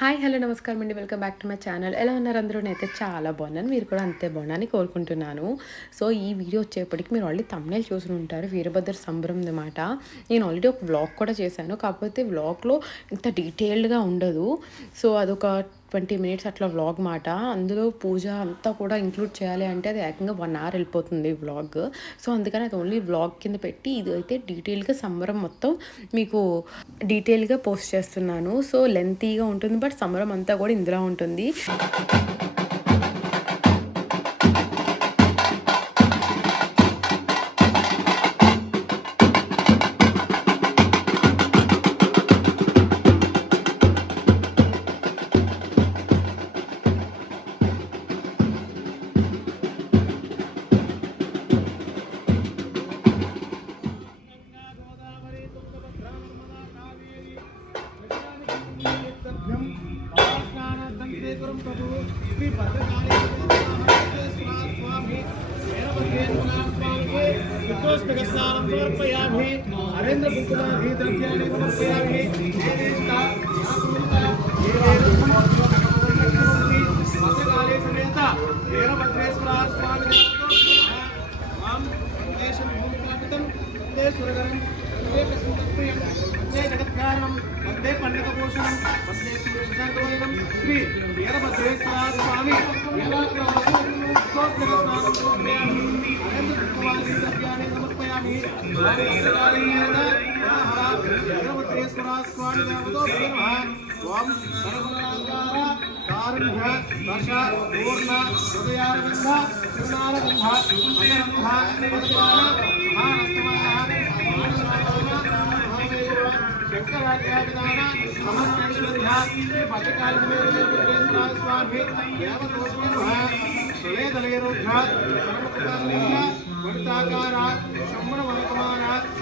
Hi hello నమస్కారం అండి. Welcome back to my channel. ఎలా ఉన్నారు అందరూ? నేనైతే చాలా బాగున్నాను. మీరు కూడా అంతే బాగున్నారని కోరుకుంటున్నాను. సో ఈ వీడియో వచ్చేప్పటికి మీరు ఆల్రెడీ థంబ్నెయిల్ చూసి ఉంటారు. వీరభద్ర సంబరం అన్నమాట. నేను ఆల్రెడీ ఒక వ్లాగ్ కూడా చేశాను. కాకపోతే వ్లాగ్లో ఇంత డీటెయిల్డ్గా ఉండదు. సో అదొక 20 మినిట్స్ అట్లా వ్లాగ్ మాట. అందులో పూజ అంతా కూడా ఇంక్లూడ్ చేయాలి అంటే అది ఏకంగా 1 అవర్ వెళ్ళిపోతుంది వ్లాగ్. సో అందుకని అది ఓన్లీ వ్లాగ్ కింద పెట్టి ఇది అయితే డీటెయిల్గా సంబరం మొత్తం మీకు డీటెయిల్గా పోస్ట్ చేస్తున్నాను. సో లెంతీగా ఉంటుంది, బట్ సంబరం అంతా కూడా ఇందులో ఉంటుంది. हरेंद्र कुमार द्रव्याणि समर्पयामि मध्यकाले समेत वीरभद्रेश्वर स्वामी जगत्कारणं वंदे पंडितभूषणं वंदे सुशांतवदनं श्री वीरभद्रेश्वर स्वामी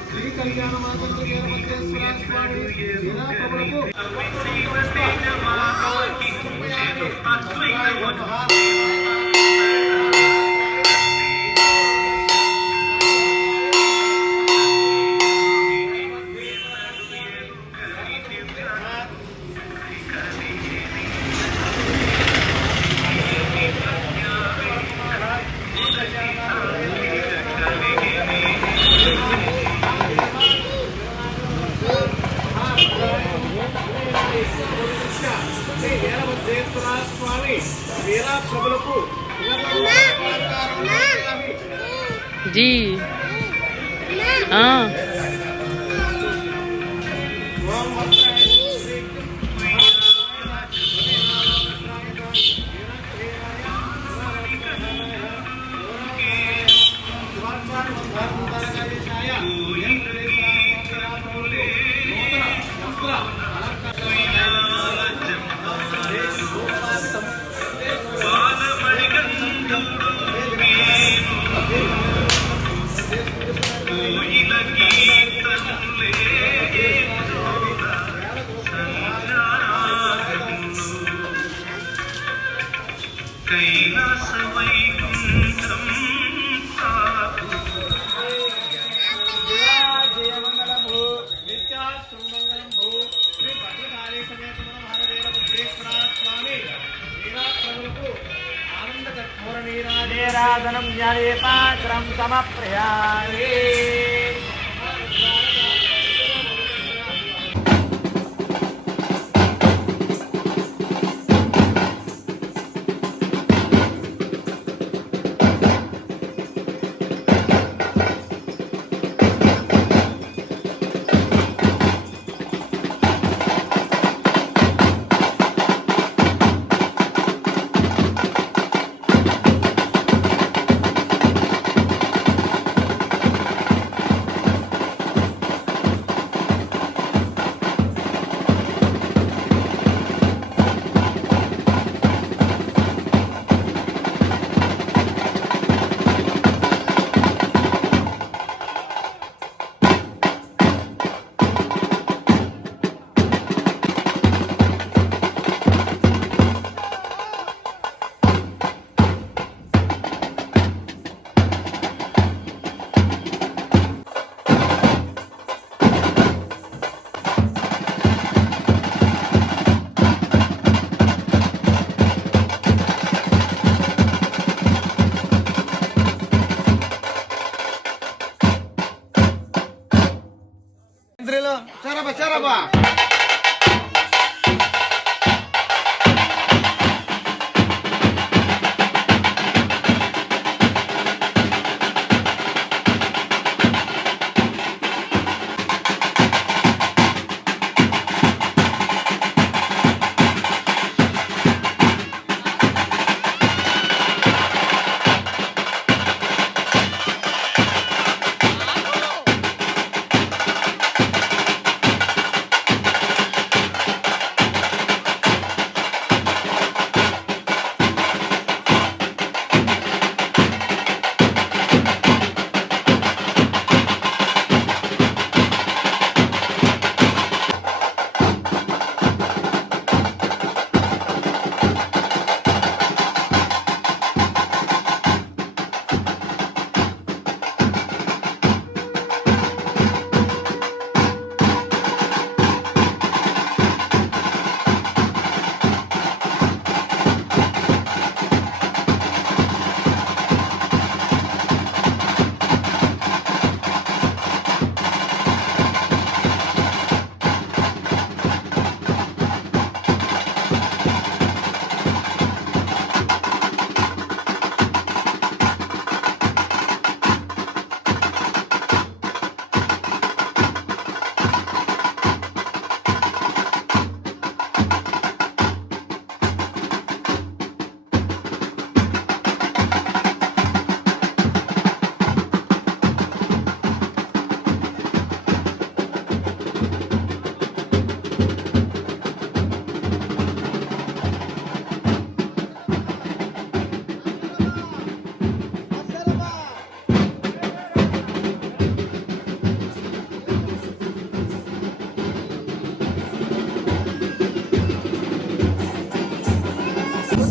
श्री कल्याण मातंत्र वीरभद्रेश्वर स्वामी जी हाँ राधनं ज्ञाने पात्रं समप्रयामि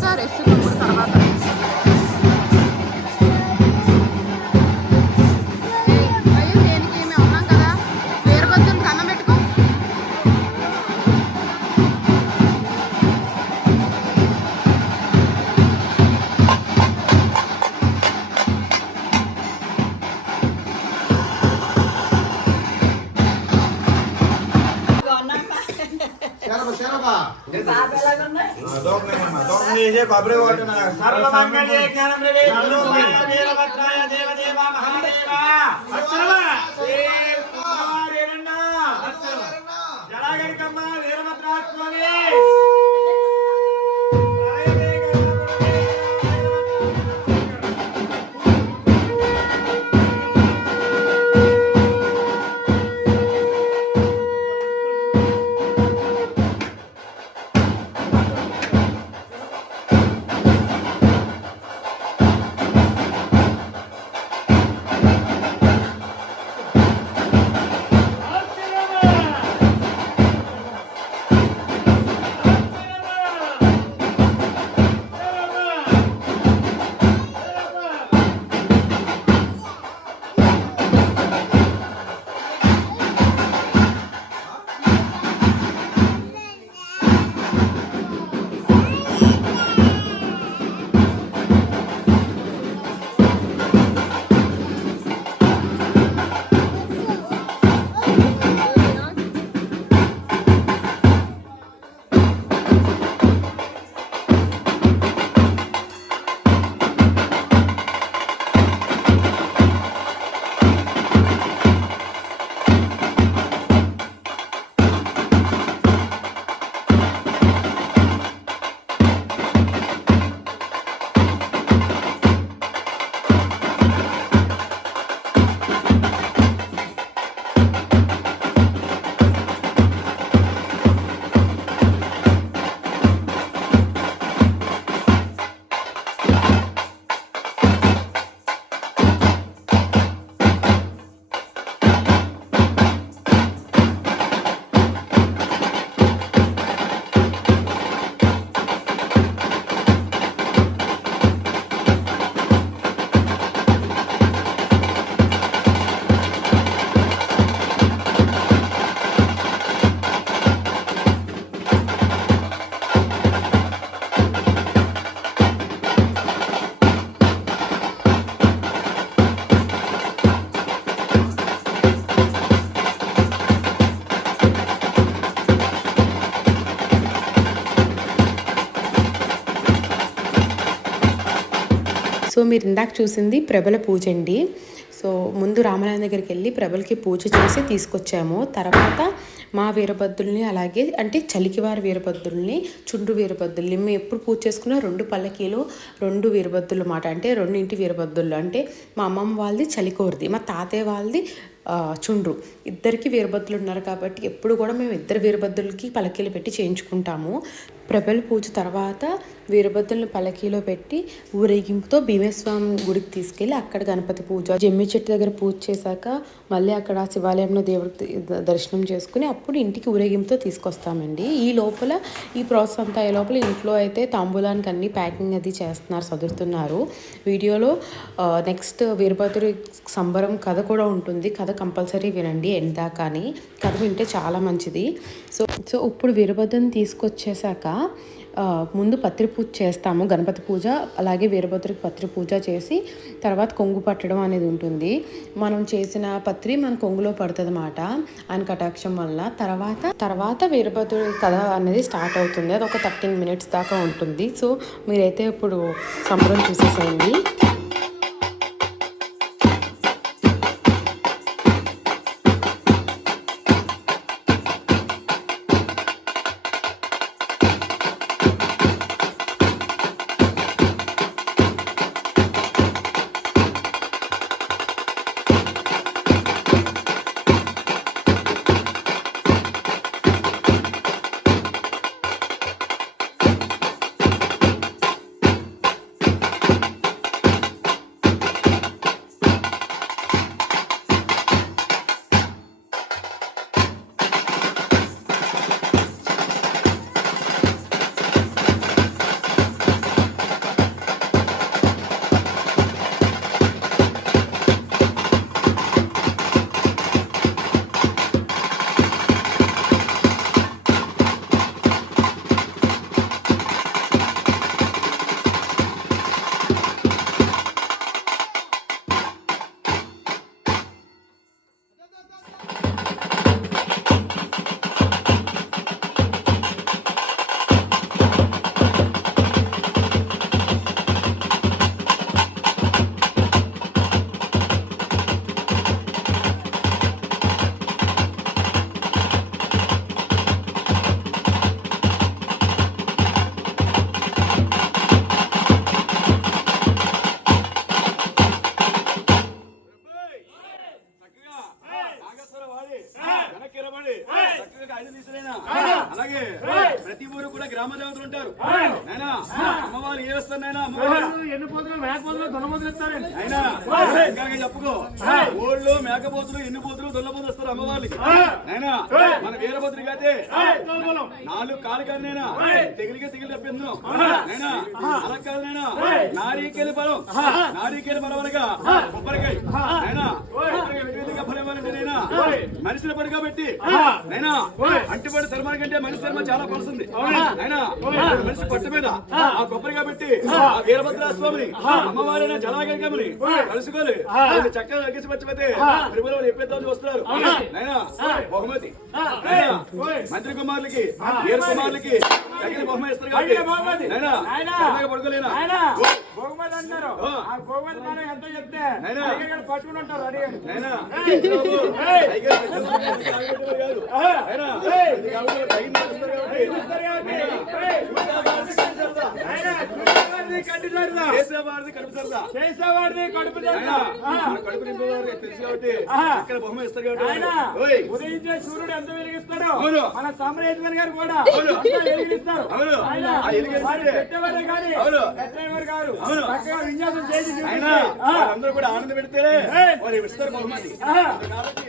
తర్వాత రెస్ట్ తమ్ముడు తర్వాత. అయ్యో దేనికి మేము ఉన్నాం కదా, వీరభద్రుని కన్నం పెట్టుకో. సర్వమంగళే జ్ఞానమృతే వీరభద్రాయ దేవదేవ మహాదేవ జలాగరికమ్మ వీరభద్రా స్వామి. సో మీరు ఇందాక చూసింది ప్రభల పూజ అండి. సో ముందు రామాలయం దగ్గరికి వెళ్ళి ప్రభలకి పూజ చేసి తీసుకొచ్చాము. తర్వాత మా వీరభద్రుల్ని అలాగే అంటే చలికివారి వీరభద్రుల్ని, చుండ్రు వీరభద్రుల్ని మేము ఎప్పుడు పూజ చేసుకున్నా 2 పల్లకీలు 2 వీరభద్రులు అన్నమాట. అంటే 2 ఇంటి వీరభద్రులు. అంటే మా అమ్మమ్మ వాళ్ళది చలికోరిది, మా తాతయ్య వాళ్ళది చుండ్రు. ఇద్దరికి వీరభద్రులు ఉన్నారు కాబట్టి ఎప్పుడు కూడా మేము 2 వీరభద్రులకి పల్లకీలు పెట్టి చేయించుకుంటాము. ప్రభల పూజ తర్వాత వీరభద్రులను పల్లకీలో పెట్టి ఊరేగింపుతో భీమేశ్వరం గుడికి తీసుకెళ్ళి అక్కడ గణపతి పూజ, జమ్మి చెట్టు దగ్గర పూజ చేశాక మళ్ళీ అక్కడ శివాలయంలో దేవుడికి దర్శనం చేసుకుని అప్పుడు ఇంటికి ఊరేగింపుతో తీసుకొస్తామండి. ఈ లోపల ఈ ప్రాసెస్ అంతా అయ్యే లోపల ఇంట్లో అయితే తాంబూలానికి అన్ని ప్యాకింగ్ అది చేస్తున్నారు, సదురుతున్నారు. వీడియోలో నెక్స్ట్ వీరభద్రుడి సంబరం కథ కూడా ఉంటుంది. కథ కంపల్సరీ వినండి ఎందా, కానీ కథ వింటే చాలా మంచిది. సో ఇప్పుడు వీరభద్రుని తీసుకొచ్చేసాక ముందు పత్రి పూజ చేస్తాము, గణపతి పూజ అలాగే వీరభద్రుడికి పత్రి పూజ చేసి తర్వాత కొంగు పట్టడం అనేది ఉంటుంది. మనం చేసిన పత్రి మన కొంగులో పడుతుంది అన్నమాట ఆయన కటాక్షం వల్ల. తర్వాత వీరభద్రుడి కథ అనేది స్టార్ట్ అవుతుంది. అది ఒక 13 minutes దాకా ఉంటుంది. సో మీరైతే ఇప్పుడు సంబరం చూసేసేయండి. గ్రామ దేవతలు ఉంటారు నాయనా. అమ్మవారు ఏ వస్తారు నాయనా? అమ్మవారు ఎన్ని పోతులు మేకపోతులు దొన్నపోతులు ఇస్తారండి అయినా చెప్పుకో. ఓళ్ళు మేకపోతులు ఎన్ని పోతులు దొల్లపోతులు వస్తారు అమ్మవారికి నాయనా. మన వీరభద్రుడికి అయితే 4 కాలు కాదు నైనా, తెగిలిగా తెగిలి తప్పింది నైనా. అలా కాదు నైనా, నారీకేలి బలం. నారీకేలి బలం అనగా కొబ్బరికాయ నైనా. నైనా మనిషిని పడిగా పెట్టి నైనా అంటిపడి శర్మ కంటే మనిషి శర్మ చాలా పలుస్తుంది నైనా. మనిషి పట్టు మీద ఆ కొబ్బరిగా పెట్టి ఆ వీరభద్ర స్వామిని అమ్మవారైన జలాగరికమని కలుసుకోవాలి. చక్కగా అగ్గిసి వచ్చిపోతే తిరుమల ఎప్పేద్దామని వస్తున్నారు నైనా. బహుమతి మంత్రి కుమారులకి వీర కుమారులకి తగిన బహుమతి ఇస్తారు కాబట్టి నైనా చక్కగా పడుకోలేనా బహుమతి అంటారు. ఆ బహుమతి మనం ఎంత చెప్తే పట్టుకుని ఉంటారు అడిగాడు నైనా. చేసేవాడిది కడుపు సరదా, చేసేవాడిని కడుపు కడుపు నింపేవారు తెలుసు కాబట్టి ఇక్కడ బహుమతి ఇస్తారు కాబట్టి ఉదయించే సూర్యుడు ఎంత వెలిగిస్తాడో అవును. మన సామ్రాజ్యం గారు కూడా అవును. అంతా వెలిగిస్తారు. అవును. ఆయన ఆ వెలిగించే వారు పెట్టేవారే కానీ అవును. పెట్టేవారు కాదు. అవును. చక్కగా విన్యాసం చేసి అయినా చూపిస్తారు. అందరూ కూడా ఆనంద పెడితేనే వారు ఇస్తారు బహుమతి కాబట్టి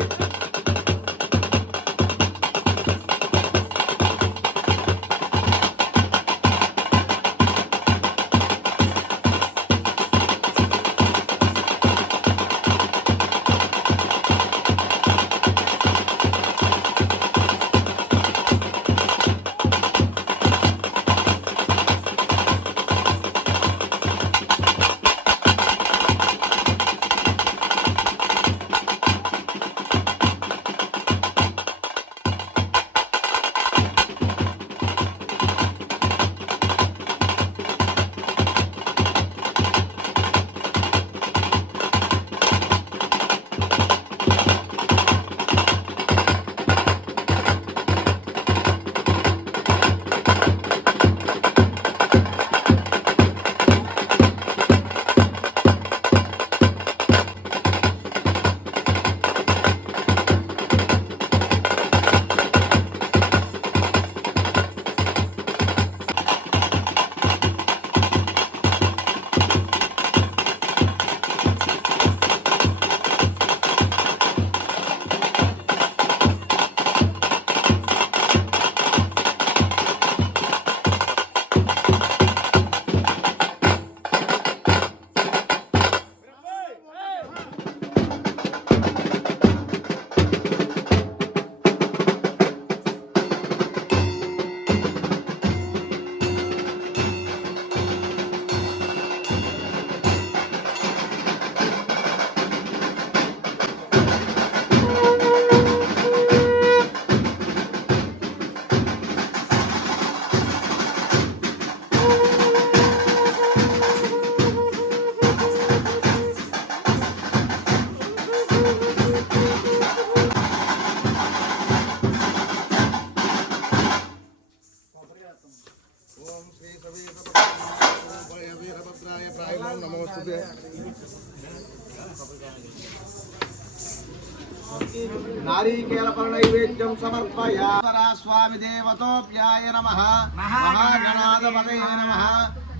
నారీకేల నైవేద్యం సమర్పయామి. స్వామి దేవతోప్యాయ నమః. మహాగణాధిపతయే నమః.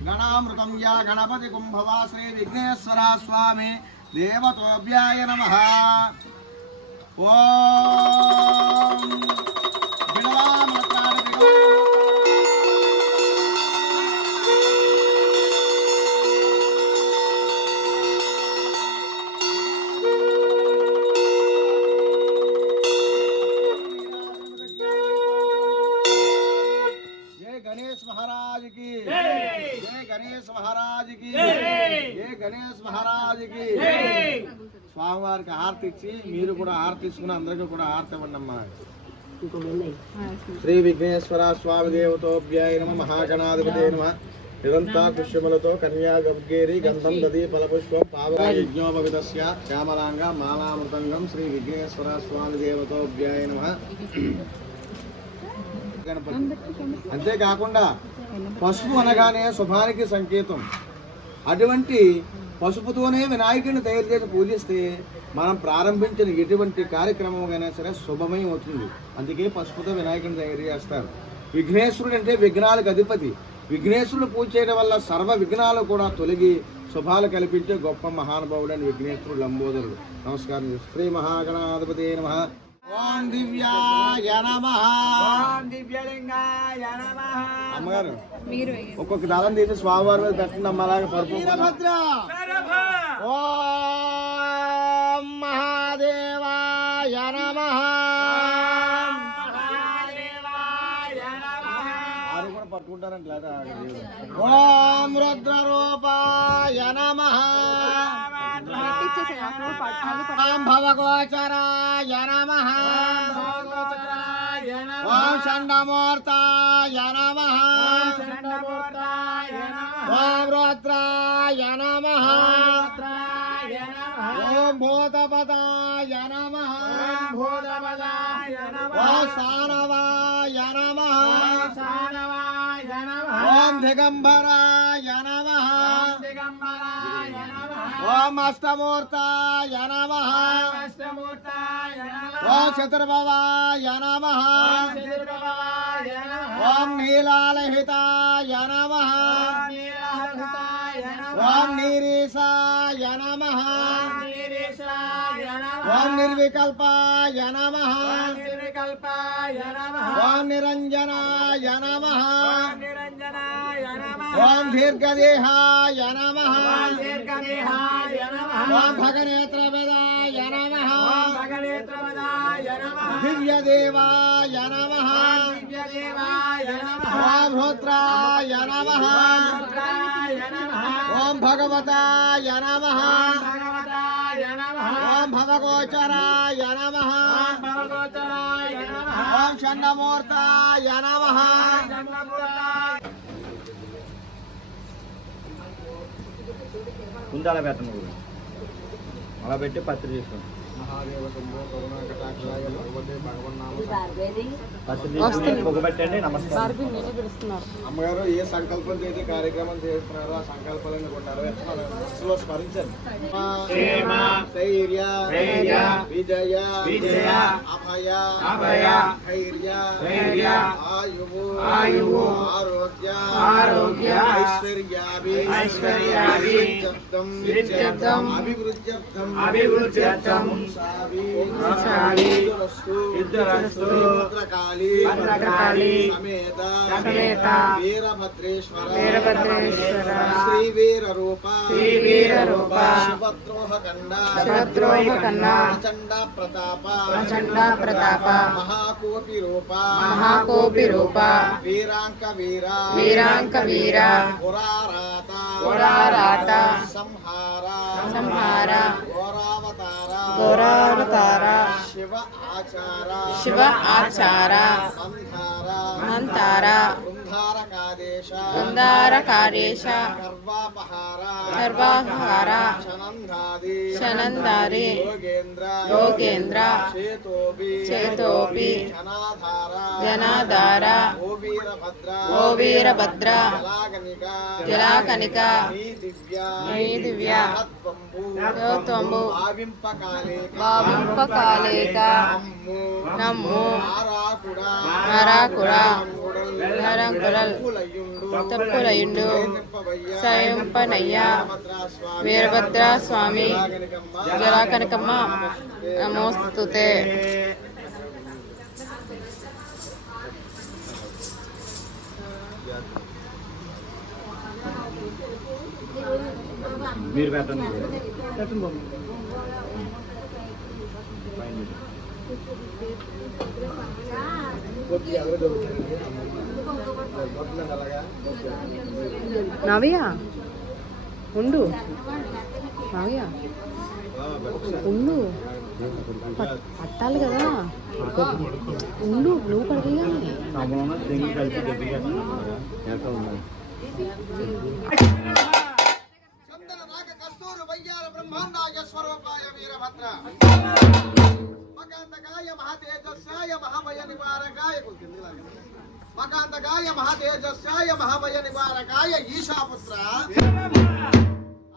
గణామృతం యా గణపతి కుంభవా శ్రీ విఘ్నేశ్వర స్వామి దేవతోప్యాయ నమః. ఓం गणेश महाराज की जय, गणेश महाराज की जय, गणेश महाराज की స్వామివారికి హారతి ఇచ్చి మీరు కూడా హారతి తీసుకుని అందరికీ కూడా హారతి ఇవ్వండి అమ్మా. శ్రీ విఘ్నేశ్వర స్వామి దేవతోభ్యాయ నమ. మహాగణాధిపతే నమ. నిరంతా పుష్యములతో కన్యా గబ్గేరి గంధం దది ఫలపుష్పం పావన యజ్ఞోపవితస్య శ్యామలాంగ మాలామృతంగం శ్రీ విఘ్నేశ్వర స్వామి దేవతోభ్యాయ నమ. అంతేకాకుండా పసుపు అనగానే శుభానికి సంకేతం. అటువంటి పసుపుతోనే వినాయకుడిని తయారు చేసి పూజిస్తే మనం ప్రారంభించిన ఎటువంటి కార్యక్రమం అయినా సరే శుభమయం అవుతుంది. అందుకే పసుపుతో వినాయకుడిని తయారు చేస్తారు. విఘ్నేశ్వరుడు అంటే విఘ్నాలకు అధిపతి. విఘ్నేశ్వరుడు పూజ చేయడం వల్ల సర్వ విఘ్నాలు కూడా తొలగి శుభాలు కల్పించే గొప్ప మహానుభావుడు అని విఘ్నేశ్వరుడు లంబోదరుడు. నమస్కారం. శ్రీ మహాగణాధిపతి నమః. ఓం దివ్యాయ నమః. ఓం దివ్యలింగాయ నమః. అమ్మగారు ఒక్కొక్క దారం తీసి స్వామివారి మీద పెట్టండి అమ్మ. అలాగే పరుపు. ఓం మహాదేవాయ నమః. ఆరు కూడా పట్టుకుంటారంట లేదా? ఓం రుద్రరూపాయ నమః. ఓం భవగోచరాయ నమః. ఓం చండమూర్తాయ నమః. ఓం రుద్రాయ నమః. ఓం భూతపదాయ నమః. ఓం సానవాయ నమః. ఓం దిగంబరాయ నమః. ఓం అష్టమూర్తాయ నమః. ఓం చతుర్భవాయ నమః. ఓం నీలాలహితాయ నమః. ఓం నీరీసాయ నమః. ఓం నిర్వికల్పాయ నమః. ఓం నిరంజనాయ నమః. ఓం దీర్ఘదేహాయ నమః. ఓం భగనేత్రవేదాయ నమః. దివ్యదేవాయ నమః. ఓం రుద్రాయ నమః. ఓం భగవతాయ నమః. ఓం భవగోచరాయ నమః. ఓం చండమూర్తాయ నమః. ముందు అలా పెట్టండి, అలా పెట్టి పత్రి చేసుకోండి. పెట్టండి. నమస్కారం. అమ్మగారు ఏ సంకల్పం చేసి కార్యక్రమం చేస్తున్నారో ఆ సంకల్పాలను కొన్నారు మనసులో స్మరించండి. ధైర్య విజయ అభయ ధైర్య ఆయువు ఆరోగ్య ఐశ్వర్యాభివృద్ధ్యర్థం భద్రకాళీ సమేత వీరభద్రేశ్వర శ్రీ వీరరూప శివద్రోహకండ ప్రచండ ప్రతాప మహాకోపి రూప వీరాంక వీర పురారాత సంహార ఘోరావతార శివ ఆచార మంతార బృందారకాదేశ సర్వాపహార శనందారి యోగేంద్ర చేతోపి జనాధార ఓ వీరభద్ర జలాకనిక నీ దివ్య త్వంబు భావింపకాలేక నమ్ము నరాకుడ నరంకురల్ తప్పులయుండు స్వయంపనయ్య వీరభద్ర స్వామి జలాకనకమ్మ నమోస్తుతే. మీరు పెట్టండి. నవ్య ఉండు, నవ్య ఉండు, పట్టాలి కదా, ఉండు, నువ్వు పడేయాలి. మకాంతకాయ మహాతేజస్యాయ మహాభయ నివారకాయ మకాంతకాయ మహాతేజస్యాయ మహాభయ నివారకాయ ఈశాపుత్ర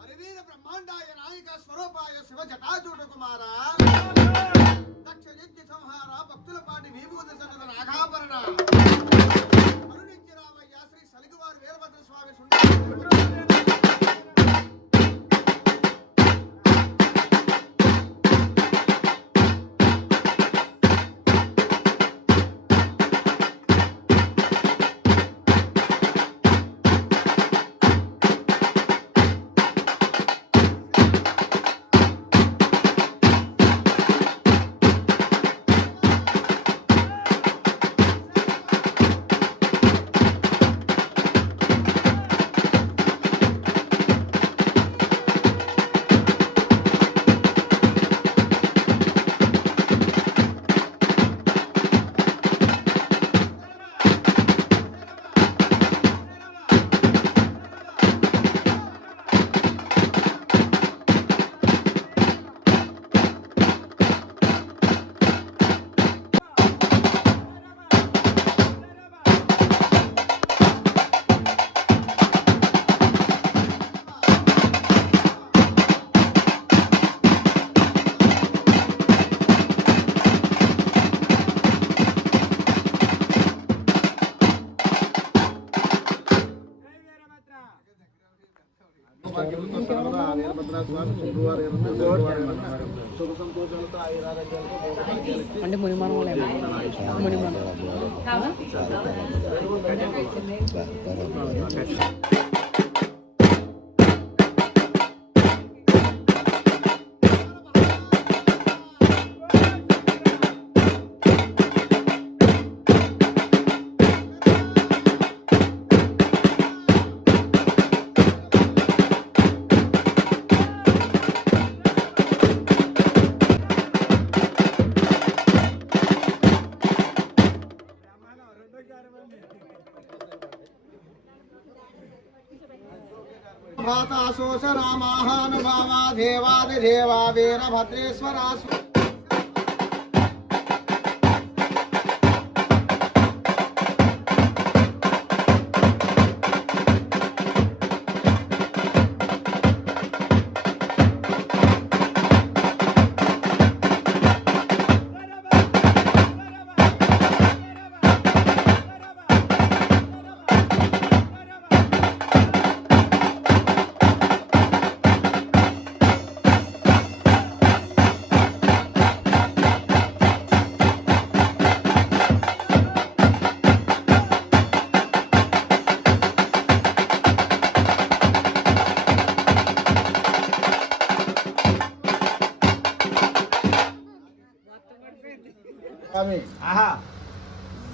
అరివీర బ్రహ్మాండాయ నాయక స్వరూపాయ శివ జటాజూట కుమార దక్ష యజ్ఞ సంహార భక్తుల పాటి విభూతి సన్నద నాగాభరణ అంటే మునిమనం మునిమనం భాతాశోష రామాహానుభావా దేవాదిదేవా వీరభద్రేశ్వరా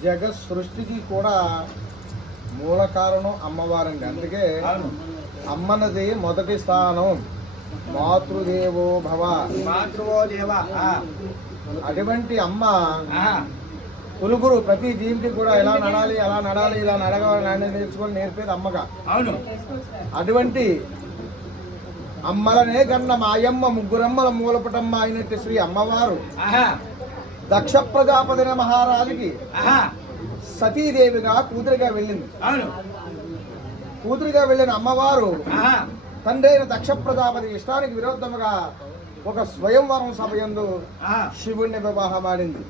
జగత్ సృష్టికి కూడా మూల కారణం అమ్మవారండి. అందుకే అమ్మనది మొదటి స్థానం. మాతృదేవో భవ, మాతృవో దేవ. అటువంటి అమ్మ పులుగురు ప్రతి జీవికి కూడా ఎలా నడాలి ఇలా నడగాలని నేర్చుకొని నేర్పేది అమ్మగా. అవును. అటువంటి అమ్మలనే గన్న మాయమ్మ ముగ్గురమ్మల మూలపటమ్మ అయినట్టు శ్రీ అమ్మవారు దక్ష ప్రజాపతి మహారాజుకి సతీదేవిగా కూతురిగా వెళ్ళింది. కూతురిగా వెళ్ళిన అమ్మవారు తండ్రి అయిన దక్ష ప్రజాపతి ఇష్టానికి విరోధముగా ఒక స్వయంవరం సభయందు శివుణ్ణి వివాహమాడింది.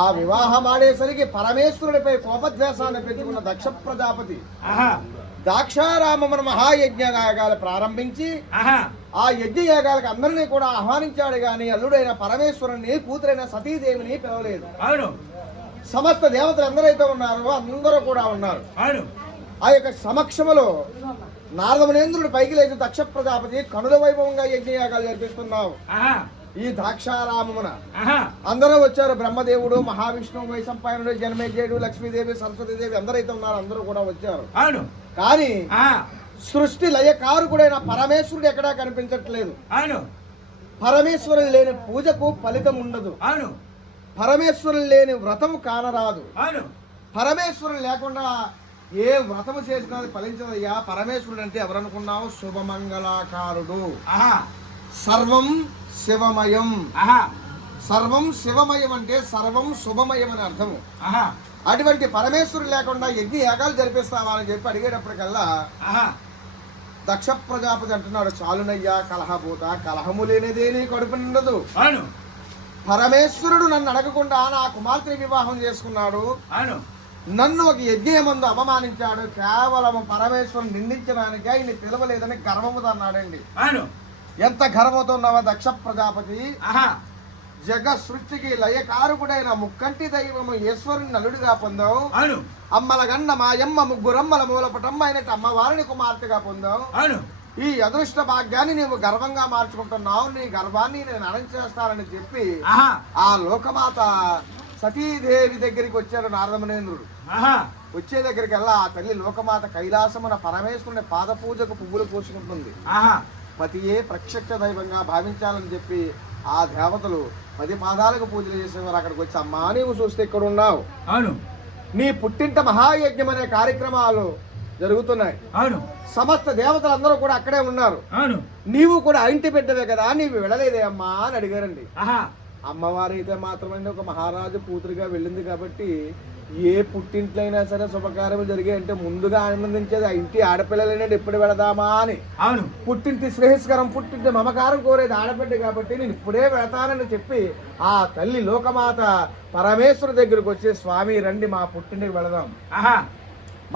ఆ వివాహమాడేసరికి పరమేశ్వరుడిపై కోపద్వేషాన్ని పెంచుకున్న దక్ష ప్రజాపతి దాక్షారామమున మహాయజ్ఞయాగాలు ప్రారంభించి ఆ యజ్ఞయాగాలకు అందరినీ కూడా ఆహ్వానించాడు గాని అల్లుడైన పరమేశ్వరుని కూతురైన సతీదేవిని పిలవలేదు. సమస్త దేవతలు ఎందరైతే ఉన్నారో అందరూ కూడా ఉన్నారు. ఆ యొక్క సమక్షములో నారదమునేంద్రుడు పైకి లేచి దక్ష ప్రజాపతి కనుల వైభవంగా యజ్ఞయాగాలు జరిపిస్తున్నావు. ఈ ద్రాక్షారామమున అందరూ వచ్చారు. బ్రహ్మదేవుడు, మహావిష్ణువు, వైశంపాయనుడు, జన్మేజయుడు, లక్ష్మీదేవి, సరస్వతీదేవి అందరైతే ఉన్నారు. అందరూ కూడా వచ్చారు. కానీ సృష్టి లయకారకుడైన పరమేశ్వరుడు ఎక్కడా కనిపించట్లేదు. పరమేశ్వరుడు లేని పూజకు ఫలితం ఉండదు. పరమేశ్వరుడు లేని వ్రతము కానరాదు. పరమేశ్వరుడు లేకుండా ఏ వ్రతము చేసినా ఫలించదయ్యా. పరమేశ్వరుడు అంటే ఎవరనుకున్నావు? శుభమంగళాకారుడు. సర్వం శివమయం. సర్వం శివమయం అంటే సర్వం శుభమయం అని అర్థము. అటువంటి పరమేశ్వరుడు లేకుండా యజ్ఞ యాగాలు జరిపిస్తావా అని చెప్పి అడిగేటప్పటికల్లా దక్ష ప్రజాపతి అంటున్నాడు, చాలునయ్యా కలహభూత, కలహము లేనిదేని కడుపు నిండదు. పరమేశ్వరుడు నన్ను అడగకుండా నా కుమార్తెని వివాహం చేసుకున్నాడు. నన్ను ఒక యజ్ఞమందు అవమానించాడు, కేవలం పరమేశ్వరుని నిందించడానికి ఆయన పిలవలేదని గర్వముతో అన్నాడండి. అవును. ఎంత గర్వంతో ఉన్నావా దక్ష ప్రజాపతి? ఆహా. జగ సృష్టికి లయకారకుడైన ముక్కంటి దైవము ఈశ్వరుని నలుడిగా పొందావు. అవును. అమ్మల గన్న మాయమ్మ ముగ్గురమ్మల మూలపటమ్మ అయినట్టు అమ్మవారిని కుమార్తెగా పొందావు. అవును. ఈ అదృష్ట భాగ్యాన్ని నీవు గర్వంగా మార్చుకుంటున్నావు. నీ గర్వాన్ని నేను అణించేస్తానని చెప్పి ఆహా. ఆ లోకమాత సతీదేవి దగ్గరికి వచ్చాడు నారదమునేంద్రుడు. ఆహా. వచ్చే దగ్గరికి వెళ్ళా ఆ తల్లి లోకమాత కైలాసమున పరమేశ్వరుని పాద పూజకు పువ్వులు పూసుకుంటుంది. ఆహా. పతియే ప్రత్యక్ష దైవంగా భావించాలని చెప్పి ఆ దేవతలు 10 పాదాలకు పూజలు చేసేవారు. అక్కడికి వచ్చి అమ్మా నీవు చూస్తే ఇక్కడ ఉన్నావు, అవును. నీ పుట్టింట మహాయజ్ఞం అనే కార్యక్రమాలు జరుగుతున్నాయి. అవును. సమస్త దేవతలందరూ కూడా అక్కడే ఉన్నారు. అవును. నీవు కూడా ఇంటి బిడ్డవే కదా, నీవు వెళ్ళలేదే అమ్మా అని అడిగారండి. ఆహా. అమ్మవారు అయితే మాత్రమే ఒక మహారాజు కూతురుగా వెళ్ళింది కాబట్టి ఏ పుట్టింట్లో అయినా సరే శుభకార్యము జరిగాయంటే ముందుగా ఆనందించేది ఆ ఇంటి ఆడపిల్లలనే ఎప్పుడు వెళదామా అని. అవును. పుట్టింటి శ్రేయస్కరం, పుట్టింటి మమకారం కోరేది ఆడబిడ్డ కాబట్టి నేను ఇప్పుడే వెళతానని చెప్పి ఆ తల్లి లోకమాత పరమేశ్వరు దగ్గరకు వచ్చి స్వామి రండి మా పుట్టింటికి వెళదాం, ఆహా.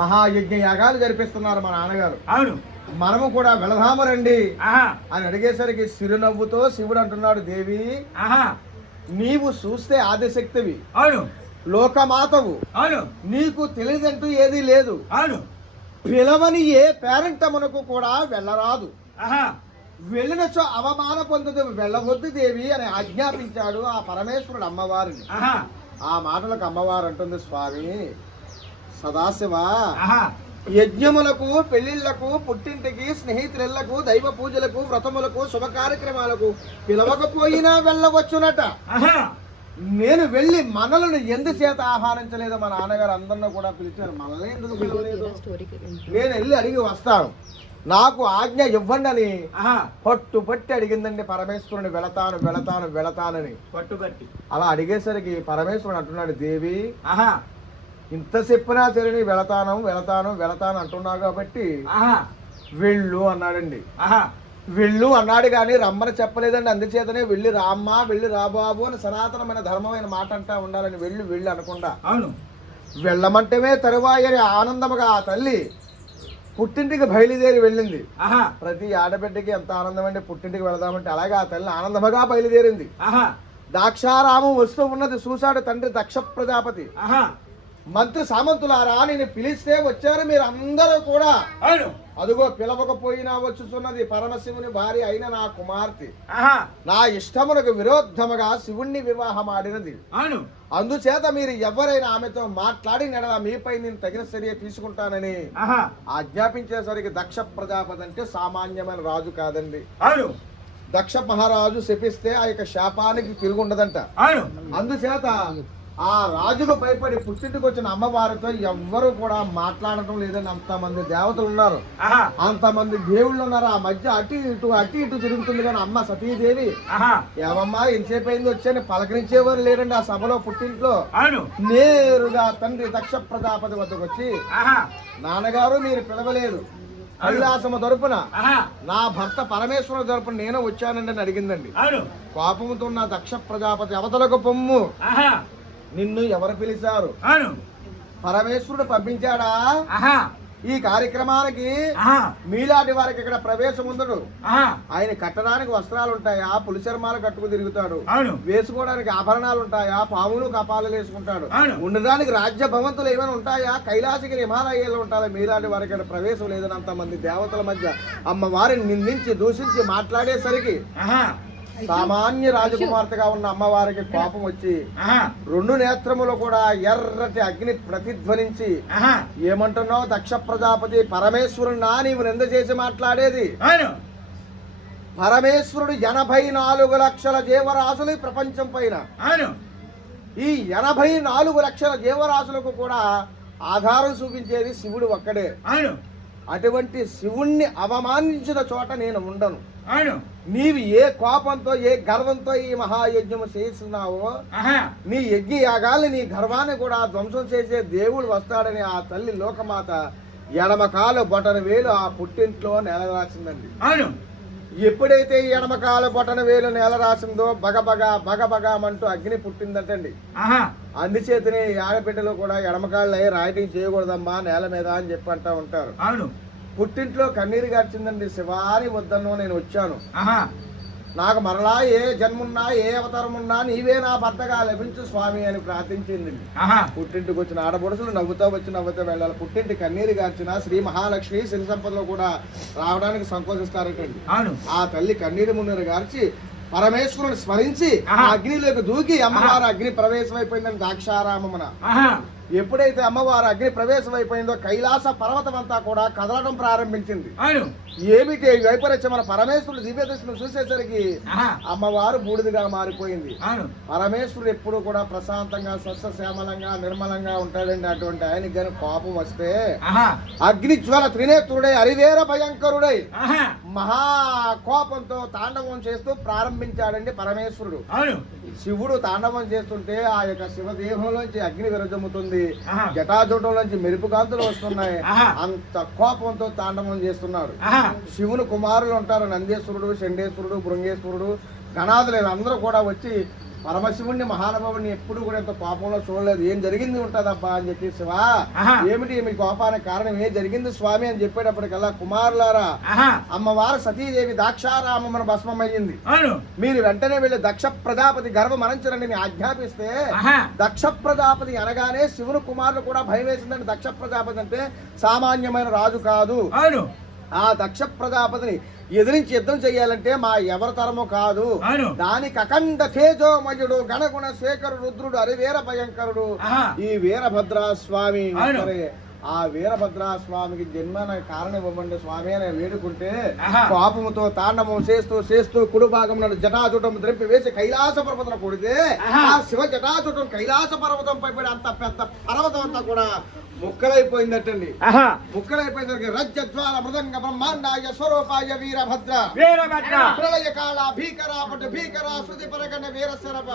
మహాయజ్ఞ యాగాలు జరిపిస్తున్నారు మా నాన్నగారు, అవును. మనము కూడా వెళదాము రండి ఆహా. అని అడిగేసరికి చిరునవ్వుతో శివుడు అంటున్నాడు, దేవి ఆహా. నీవు చూస్తే ఆదిశక్తివి, అవును. లోకమాతవు, అవును. నీకు తెలియదంటూ ఏదీ లేదు. అవును. పిలవని ఏ పేరెంటమునకు కూడా వెళ్ళరాదు, ఆహా. వెళ్ళినచో అవమాన పొందుదు, వెళ్ళవద్దు దేవి అని ఆజ్ఞాపించాడు ఆ పరమేశ్వరుడు అమ్మవారిని. ఆహా. ఆ మాటలకు అమ్మవారు అంటుంది, స్వామి సదాశివ, ఆహా. యజ్ఞములకు, పెళ్లిళ్లకు, పుట్టింటికి, స్నేహితులకు, దైవ పూజలకు, వ్రతములకు, శుభ కార్యక్రమాలకు పిలవకపోయినా వెళ్ళవచ్చునట. ఆహా. నేను వెళ్ళి మనలను ఎందుచేత ఆహ్వానించలేదు, మా నాన్నగారు అందరినీ కూడా పిలిచారు, మనల్ని ఎందుకు పిలవలేదు, నేను వెళ్ళి అడిగి వస్తాను, నాకు ఆజ్ఞ ఇవ్వండి అని ఆహా. పట్టుబట్టి అడిగిందండి పరమేశ్వరుని. వెళతాను వెళతాను వెళతానని పట్టుబట్టి అలా అడిగేసరికి పరమేశ్వరుడు అంటున్నాడు, దేవి ఆహా. ఇంత చెప్పినా సరే నీ వెళతాను వెళతాను వెళతాను అంటున్నావు కాబట్టి ఆహా. వెళ్ళు అన్నాడండి. ఆహా. వెళ్ళు అన్నాడు కానీ రమ్మని చెప్పలేదండి. అందుచేతనే వెళ్ళి రామ్మా, వెళ్ళి రాబాబు అని సనాతనమైన ధర్మమైన మాట అంటా ఉండాలని వెళ్ళు వెళ్ళు అనకుండా అవును. వెళ్ళమంటమే తరువాయి అని ఆనందముగా ఆ తల్లి పుట్టింటికి బయలుదేరి వెళ్ళింది. ఆహా. ప్రతి ఆడబిడ్డకి ఎంత ఆనందం అంటే పుట్టింటికి వెళదామంటే, అలాగే ఆ తల్లి ఆనందముగా బయలుదేరింది. ఆహా. దాక్షారామం వస్తూ ఉన్నది, చూశాడు తండ్రి దక్ష ప్రజాపతి. ఆహా. మంత్రి సామంతులారా నేను పిలిస్తే వచ్చారు మీరు అందరూ కూడా, అవును. అదుగో పిలవకపోయినా వచ్చుచున్నది పరమశివుని భార్య అయిన నా కుమార్తె, ఆహా. నా ఇష్టమునకు విరోధముగా శివుణ్ణి వివాహం ఆడినది. అవును. అందుచేత మీరు ఎవరైనా ఆమెతో మాట్లాడి నెడల మీపై నేను తగిన చర్య తీసుకుంటానని ఆహా. ఆజ్ఞాపించేసరికి దక్ష ప్రజాపతి అంటే సామాన్యమైన రాజు కాదండి. అవును. దక్ష మహారాజు శపిస్తే ఆ యొక్క శాపానికి తిరుగుండదంట. అవును. అందుచేత ఆ రాజుకు భయపడి పుట్టింటికి వచ్చిన అమ్మవారితో ఎవ్వరు కూడా మాట్లాడటం లేదని అంతమంది దేవతలు ఉన్నారు, ఆహా. అంతమంది దేవుళ్ళు ఉన్నారు. ఆ మధ్య అటు ఇటు తిరుగుతుంది కానీ అమ్మ సతీదేవి ఆహా. ఏమమ్మా ఎంతసేపు అయింది వచ్చాని పలకరించేవారు లేరండి ఆ సభలో పుట్టింట్లో. అవును. నేరుగా తండ్రి దక్ష ప్రజాపతి వద్దకు వచ్చి, ఆహా. నాన్నగారు మీరు పిలవలేదు, కైలాసము తరపున ఆహా. నా భర్త పరమేశ్వరుడు తరపున నేను వచ్చానండి అని అడిగిందండి. అవును. కోపంతో ఉన్న దక్ష ప్రజాపతి అవతలకు పొమ్ము, ఆహా. నిన్ను ఎవరు పిలిచారు, అవును. పరమేశ్వరుడు పంపించాడా ఆహా. ఈ కార్యక్రమానికి? ఆహా. మీలాంటి వారికి ఇక్కడ ప్రవేశం ఉండడు. ఆహా. ఆయన కట్టడానికి వస్త్రాలు ఉంటాయా, పులిచర్మాలు కట్టుకు తిరుగుతాడు, అవును. వేసుకోవడానికి ఆభరణాలు ఉంటాయా, పాములు కపాలు వేసుకుంటాడు, అవును. ఉండడానికి రాజ్య భవంతులు ఏమైనా ఉంటాయా, కైలాసగిరి హిమాలయాలు ఉంటాయా, మీలాంటి వారికి ఇక్కడ ప్రవేశం లేదని అంతమంది దేవతల మధ్య అమ్మవారిని నిందించి దూషించి మాట్లాడేసరికి ఆహా. సామాన్య రాజకుమార్తెగా ఉన్న అమ్మవారికి కోపం వచ్చి ఆహా. 2 నేత్రములు కూడా ఎర్రటి అగ్ని ప్రతిధ్వనించి, ఆహా. ఏమంటున్నావు దక్ష ప్రజాపతి, పరమేశ్వరుడు నా నీవు నింద చేసి మాట్లాడేది? అవును. పరమేశ్వరుడు 84 లక్షల జీవరాశులు ఈ ప్రపంచం పైన. అవును. ఈ 84 లక్షల జీవరాశులకు కూడా ఆధారం చూపించేది శివుడు ఒక్కడే. అవును. అటువంటి శివుణ్ణి అవమానించిన చోట నేను ఉండను. అవును. నీవు ఏ కోపంతో ఏ గర్వంతో ఈ మహాయజ్ఞము చేస్తున్నావో, ఆహా. నీ యజ్ఞ యాగాల్ని నీ గర్వాన్ని కూడా ధ్వంసం చేసే దేవుడు వస్తాడని ఆ తల్లి లోకమాత ఎడమ కాలు బొటన వేలు ఆ పుట్టింట్లో నెలరాసిందండి. అవును. ఎప్పుడైతే ఈ ఎడమకాల బొటన వేలు నేల రాసిందో బగబగమంటూ అగ్ని పుట్టిందటండి. అందుచేతనే ఈ ఆడబిడ్డలు కూడా ఎడమకాళ్ళు అయ్యి రాయటింగ్ చేయకూడదమ్మా నేల మీద అని చెప్పి అంటా ఉంటారు. అవును. పుట్టింట్లో కన్నీరు గార్చిందండి. శివాని వద్దన్నో నేను వచ్చాను, నాకు మరలా ఏ జన్మున్నా ఏ అవతారం ఉన్నా నీవే నా భర్తగా లభించు స్వామి అని ప్రార్థించింది. పుట్టింటికి వచ్చిన ఆడబొడుసులు నవ్వుతా వెళ్ళాలి. పుట్టింటి కన్నీరు గార్చిన శ్రీ మహాలక్ష్మి సిరి సంపదలో కూడా రావడానికి సంకోచిస్తారటండి. ఆ తల్లి కన్నీరు మున్నీరు గార్చి పరమేశ్వరుని స్మరించి అగ్నిలోకి దూకి అమ్మవారు అగ్ని ప్రవేశం అయిపోయిందని ద్రాక్షారామమున. ఎప్పుడైతే అమ్మవారు అగ్ని ప్రవేశం అయిపోయిందో కైలాస పర్వతం అంతా కూడా కదలడం ప్రారంభించింది. ఏమిటి వైపరీత్యం? మన పరమేశ్వరుడు దివ్య దర్శనం చూసేసరికి అమ్మవారు బూడిదిగా మారిపోయింది. పరమేశ్వరుడు ఎప్పుడు కూడా ప్రశాంతంగా స్వచ్ఛశ్యామలంగా నిర్మలంగా ఉంటాడండి. అటువంటి ఆయనకి గాని కోపం వస్తే అగ్ని జ్వల త్రినేత్రుడై అరివేర భయంకరుడై మహా కోపంతో తాండవం చేస్తూ ప్రారంభించాడండి పరమేశ్వరుడు. శివుడు తాండవం చేస్తుంటే ఆ యొక్క శివదేహంలోంచి అగ్ని విరజమ్ముతుంది, జటాజుటంలోంచి మెరుపు కాంతులు వస్తున్నాయి. అంత కోపంతో తాండవం చేస్తున్నాడు. శివుని కుమారులు ఉంటారు, నందేశ్వరుడు, షండేశ్వరుడు, భృంగేశ్వరుడు, గణాదులు అందరూ కూడా వచ్చి పరమశివుణ్ణి మహానుభావుని ఎప్పుడు కూడా ఇంత కోపంలో చూడలేదు. ఏం జరిగింది ఉంటదబ్బా అని చెప్పి, శివా ఏమిటి మీ కోపానికి కారణం, ఏం జరిగింది స్వామి అని చెప్పేటప్పటికల్లా, కుమారులారా అమ్మవారు సతీదేవి దాక్షారామమున భస్మమయ్యింది. మీరు వెంటనే వెళ్ళి దక్ష ప్రజాపతి గర్భం అనంచరని ఆజ్ఞాపిస్తే, దక్ష ప్రజాపతి అనగానే శివుని కుమారులు కూడా భయం వేసిందండి. దక్ష ప్రజాపతి అంటే సామాన్యమైన రాజు కాదు. ఆ దక్ష ప్రజాపతిని ఎదిరించి యుద్ధం చెయ్యాలంటే మా ఎవరి తరము కాదు. దానికి అఖండ తేజోమయుడు గణగుణ శేఖరు రుద్రుడు అరివేర భయంకరుడు ఈ వీరభద్ర స్వామి. ఆ వీరభద్ర స్వామికి జన్మ కారణం ఇవ్వండి స్వామి అని వేడుకుంటే, కోపముతో తాండవం చేస్తూ కుడి భాగం జటాజుటం ద్రప్పి వేసి కైలాస పర్వతం కొడితే, ఆ శివ జటాజుటం కైలాస పర్వతం పై అంత పెద్ద పర్వతం అంతా కూడా ముక్కలైపోయిందటండి. ముక్కలైపోయేసరికి రజ్జద్వాల మృదంగ బ్రహ్మాండాయ స్వరూపాయ వీరభద్ర ప్రళయ కాళ భీకరాపట భీకర శృతి పరగణ వీరశరభ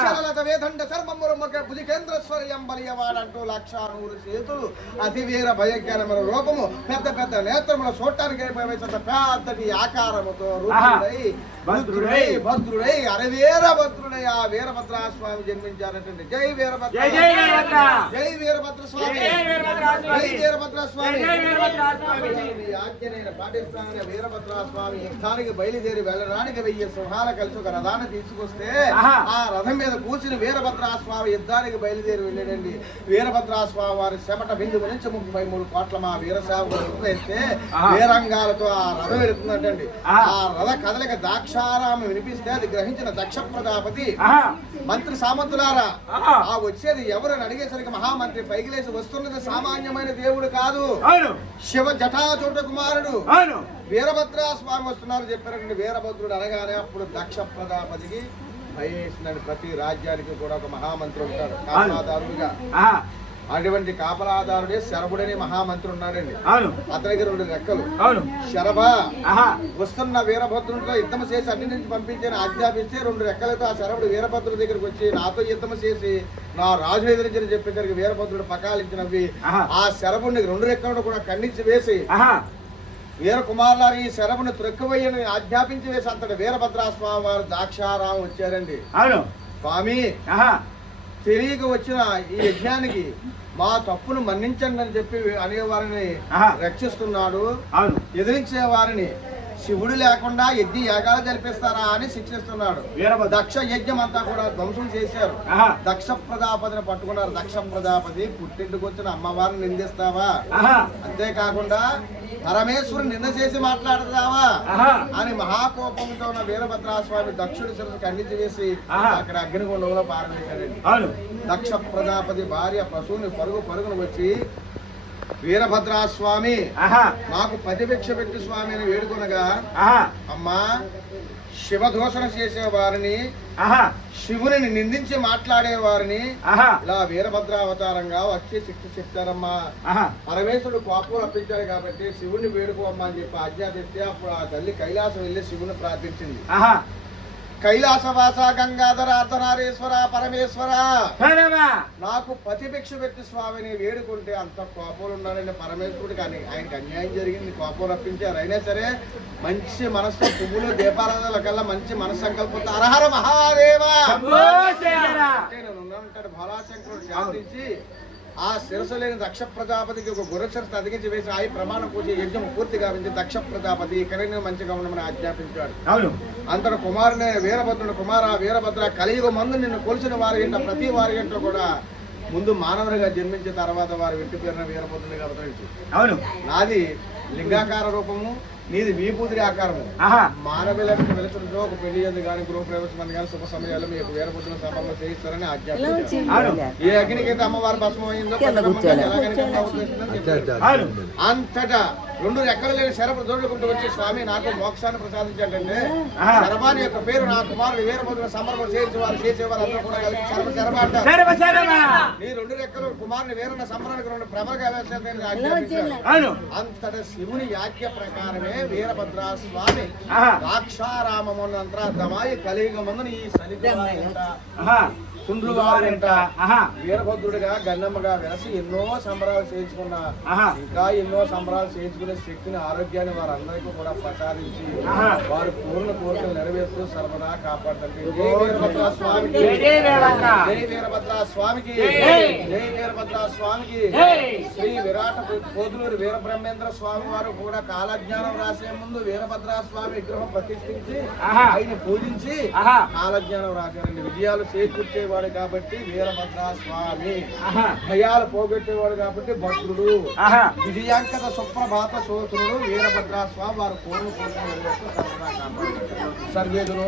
శరలత వేదండ శర్మమురుమక భుజికేంద్రస్వర్యం బలియవాడంటూ 1,100 చేతులు అతి వీర భయంకరమైన రూపము, పెద్ద పెద్ద నేత్రముల చూడటానికి పెద్దటి ఆకారముతో భద్రుడై అరవీర భద్రుడై ఆ వీరభద్ర స్వామి జన్మించారటండి. జై వీరభద్ర, జై వీరభద్ర స్వామి, జై వీరభద్ర స్వామి. ఆజ్ఞనైన పాటిస్తానని వీరభద్ర స్వామి యుద్ధానికి బయలుదేరి వెళ్ళడానికి 1000 సింహాలు కలిసి ఒక రథాన్ని తీసుకొస్తే, ఆ రథం మీద కూర్చుని వీరభద్ర స్వామి యుద్ధానికి బయలుదేరి వెళ్ళాడండి. వీరభద్ర స్వామి వారి చెమట బిందువు నుంచి 33 కోట్ల మా వీరసేవకులు ఎత్తే వీరంగాలతో ఆ రథం వెళుతుందంటండి. ఆ రథ కదలిక దాక్షారామం వినిపిస్తే అది గ్రహించిన దక్ష ప్రజాపతి, మంత్రి సామంతులారా ఆ వచ్చేది ఎవరని అడిగేసరికి మహామంత్రి పైకి లేచి, వస్తున్నది సామాన్యమైన దేవుడు కాదు, శివ జటాజుట కుమారుడు వీరభద్ర స్వామి వస్తున్నారు చెప్పారండి. వీరభద్రుడు అనగానే అప్పుడు దక్ష ప్రజాపతికి భయేసినాడు. ప్రతి రాజ్యానికి కూడా ఒక మహామంత్రి ఉంటాడు కాపలాదారుడుగా. అటువంటి కాపలాదారుడే శరభుడని మహామంత్రి ఉన్నాడండి. అతనికి 2 రెక్కలు. శరభ వస్తున్న వీరభద్రుడితో యుద్ధం చేసి అన్ని నుంచి పంపించని ఆజ్ఞాపిస్తే 2 రెక్కలతో ఆ శరభుడు వీరభద్రుడి దగ్గరికి వచ్చి నాతో యుద్ధం చేసి నా రాజు ఎదిరించని చెప్పేసరికి వీరభద్రుడు పకాలించినవి ఆ శరభుడిని 2 రెక్కలను కూడా ఖండించి వేసి, వీర కుమారులారు ఈ శరభుని త్రొక్కువయ్యని ఆజ్ఞాపించి వేసి అంతటి వీరభద్ర స్వామి వారు దాక్షారామం వచ్చారండి. స్వామి తెలియక వచ్చిన ఈ యజ్ఞానికి మా తప్పును మన్నించండి అని చెప్పి అనేవారిని రక్షిస్తున్నాడు. ఎదిరించే వారిని శివుడు లేకుండా యజ్ఞ యాగాలు జరిపిస్తారా అని శిక్షిస్తున్నాడు. దక్ష యజ్ఞం అంతా కూడా ధ్వంసం చేశారు. దక్ష ప్రజాపతిని పట్టుకున్నారు. దక్ష ప్రజాపతి పుట్టింటికి వచ్చిన అమ్మవారిని నిందిస్తావా, అంతేకాకుండా పరమేశ్వరుని నింద చేసి మాట్లాడతావా అని మహాకోపంతో ఉన్న వీరభద్రస్వామి దక్షుడి శిరస్సు ఖండించి వేసి అక్కడ అగ్నిగుండంలో పారవేశాడండి. దక్ష ప్రజాపతి భార్య పశువుని పరుగును వచ్చి, వీరభద్ర స్వామి మాకు ప్రతిభిక్ష పెట్టి స్వామి అని వేడుకొనగా, అమ్మా శివదోషణ చేసే వారిని, శివుని నిందించి మాట్లాడే వారిని ఇలా వీరభద్ర అవతారంగా వచ్చి శిక్ష చెప్తారమ్మా. పరమేశ్వరుడు కోపం రప్పించాడు కాబట్టి శివుణ్ణి వేడుకోమ్మా అని చెప్పి ఆజ్ఞాపిస్తే అప్పుడు ఆ తల్లి కైలాసం వెళ్ళి శివుని ప్రార్థించింది. కైలాసవాస గంగాధర అర్ధనారీశ్వర పరమేశ్వర సరేవా నాకు ప్రతిభిక్ష పెట్టి స్వామిని వేడుకుంటే అంత కోపంలో ఉన్నాడండి పరమేశ్వరుడికి. కానీ ఆయనకి అన్యాయం జరిగింది, కోపం రప్పించారు. అయినా సరే మంచి మనసుతో పువ్వులు దీపారాధనల కల్లా మంచి మనసు సంకల్పంతో హరహర మహాదేవ నేను ఉన్నానంటాడు భోళాశంకరుడు శాంతించి ఆ శిరసు లేని దక్ష ప్రజాపతికి ఒక గురశిరస్సు అధిగించి వేసి ఆయి ప్రమాణ పూజ యజ్ఞం పూర్తి గావించి దక్ష ప్రజాపతి ఇక్కడనే మంచిగా ఉండమని ఆజ్ఞాపించాడు. అంతటి కుమారుని వీరభద్రుని కుమార వీరభద్ర కలియుగ మందు నిన్ను కొలిసిన వారి ఇంట ప్రతి వారి ఇంట కూడా ముందు మానవుడిగా జన్మించిన తర్వాత వారి ఇంటి పేరున వీరభద్రునిగా అవతరించి. నాది లింగాకార రూపము, నీది విభూతి ఆకారము. మానవులకు వెలుతురుతో ఒక పెళ్లి కానీ గృహప్రవేశం కానీ శుభ సమయాలు మీకు వీరభద్రుని సమర్పణ చేయిస్తారని ఆజ్ఞాపించారు. ఏ అగ్నికైతే అమ్మవారి భస్మం అయిందో అంతటా 2 రెక్కలు లేని శరభ దొరుకుంటూ వచ్చి స్వామి నాకు మోక్షాన్ని ప్రసాదించాడంటే శరభాని యొక్క పేరు నా కుమారుడు వీరభద్రుని సమర్పణ చేయించి వారు చేసేవారు అందరూ కూడా కలిసి శరభ అంటారు. నీ 2 రెక్కలు కుమారుని వీరన్న సంబరానికి 2 ప్రభలుగా ఆజ్ఞాపించారు. అంతటా శివుని యాజ్ఞ ప్రకారమే వీరభద్ర స్వామి ద్రాక్షారామమునంతరార్థమాయి కలియుగమందున ఈ సుండ్రువారింట వీరభద్రుడిగా గన్నమ్మగా వెలసి ఎన్నో సంబరాలు చేయించుకున్న ఇంకా ఎన్నో సంబరాలు చేయించుకునే శక్తిని ఆరోగ్యాన్ని వారందరికీ కూడా ప్రసాదించి వారు పూర్ణ కోరికలు నెరవేరుతూ సర్వదా కాపాడుతుంది. జై వీరభద్ర స్వామికి, జై వీరభద్ర స్వామికి, జై వీరభద్ర స్వామికి. శ్రీ విరాట పోదులూరు వీరబ్రహ్మేంద్ర స్వామి వారు కూడా కాలజ్ఞానం రాసే ముందు వీరభద్ర స్వామి విగ్రహం ప్రతిష్ఠించి ఆయన పూజించి కాలజ్ఞానం రాశారండి. విజయాలు చేకూర్చేవాడు కాబట్టి వీరభద్ర స్వామి, భయాలు పోగొట్టేవాడు కాబట్టి భద్రుడు, విజయాంకత సుప్రభాత సోతుడు వీరభద్ర స్వామి వారు కోరు సర్వేదనో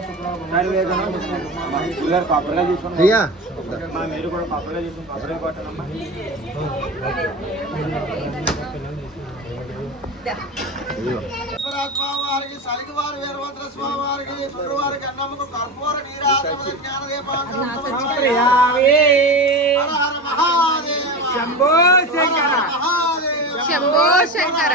పాపగా తీసుకున్నాం. మీరు కూడా పాపగా తీసుకుని పాపగా కొట్టనమ్మా. స్వామివారికి సలిగివారి వీరభద్ర స్వామివారికి శుక్రవారికి అన్నమ్మకు కర్పూర నీరాజన శంభో శంకర శంభో శంకర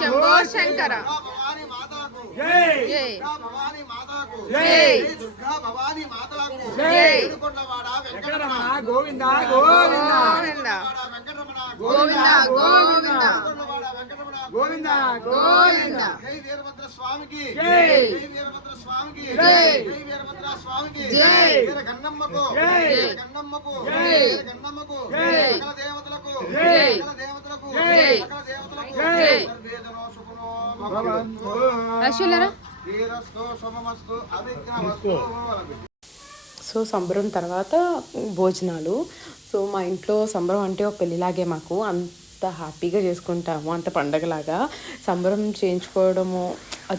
శంభో శంకర భవానీ మాతాకు జై భవానీ మాతాకు జై దుర్గా భవానీ మాతాకు జై ఏడుకొండవాడ వెంకటరమణ గోవింద గోవింద వెంకటరమణ గోవింద గోవింద గోవింద గోవింద. జై వీరభద్ర స్వామికి జై వీరభద్ర స్వామికి జై వీరభద్ర స్వామికి జై వీర గన్నమ్మకు గన్నమ్మకు గన్నమ్మకు సకల దేవతలకు సకల దేవతలకు సకల దేవతలకు సర్వేదనో సుఖనో భవంతు. వీరస్తో శుభమస్తు అవిఘ్నమస్తు. సో సంబరం తర్వాత భోజనాలు. సో మా ఇంట్లో సంబరం అంటే ఒక పెళ్ళిలాగే మాకు అంత హ్యాపీగా చేసుకుంటాము, అంత పండగలాగా సంబరం చేయించుకోవడము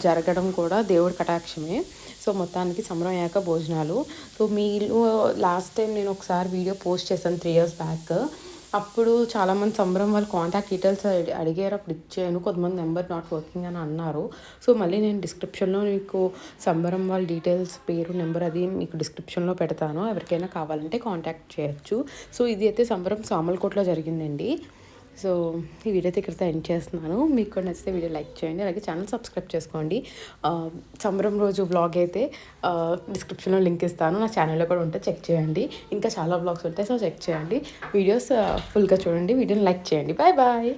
జరగడం కూడా దేవుడి కటాక్షమే. సో మొత్తానికి సంబరం అయ్యాక భోజనాలు. సో మీరు లాస్ట్ టైం నేను ఒకసారి వీడియో పోస్ట్ చేశాను 3 years బ్యాక్. అప్పుడు చాలామంది సంబరం వాళ్ళు కాంటాక్ట్ డీటెయిల్స్ అడిగారు, అప్పుడు ఇచ్చాను. కొంతమంది నెంబర్ నాట్ వర్కింగ్ అని అన్నారు. సో మళ్ళీ నేను డిస్క్రిప్షన్లో మీకు సంబరం వాళ్ళ డీటెయిల్స్ పేరు నెంబర్ అది మీకు డిస్క్రిప్షన్లో పెడతాను, ఎవరికైనా కావాలంటే కాంటాక్ట్ చేయొచ్చు. సో ఇది అయితే సంబరం సామర్లకోటలో జరిగిందండి. సో ఈ వీడియో అయితే ఇక్కడితో ఎండ్ చేస్తున్నాను. మీకు కూడా నచ్చితే వీడియో లైక్ చేయండి, అలాగే ఛానల్ సబ్స్క్రైబ్ చేసుకోండి. సంబరం రోజు వ్లాగ్ అయితే డిస్క్రిప్షన్లో లింక్ ఇస్తాను, నా ఛానల్లో కూడా ఉంటే చెక్ చేయండి. ఇంకా చాలా వ్లాగ్స్ ఉంటాయి, సో చెక్ చేయండి. వీడియోస్ ఫుల్గా చూడండి, వీడియోని లైక్ చేయండి. Bye bye.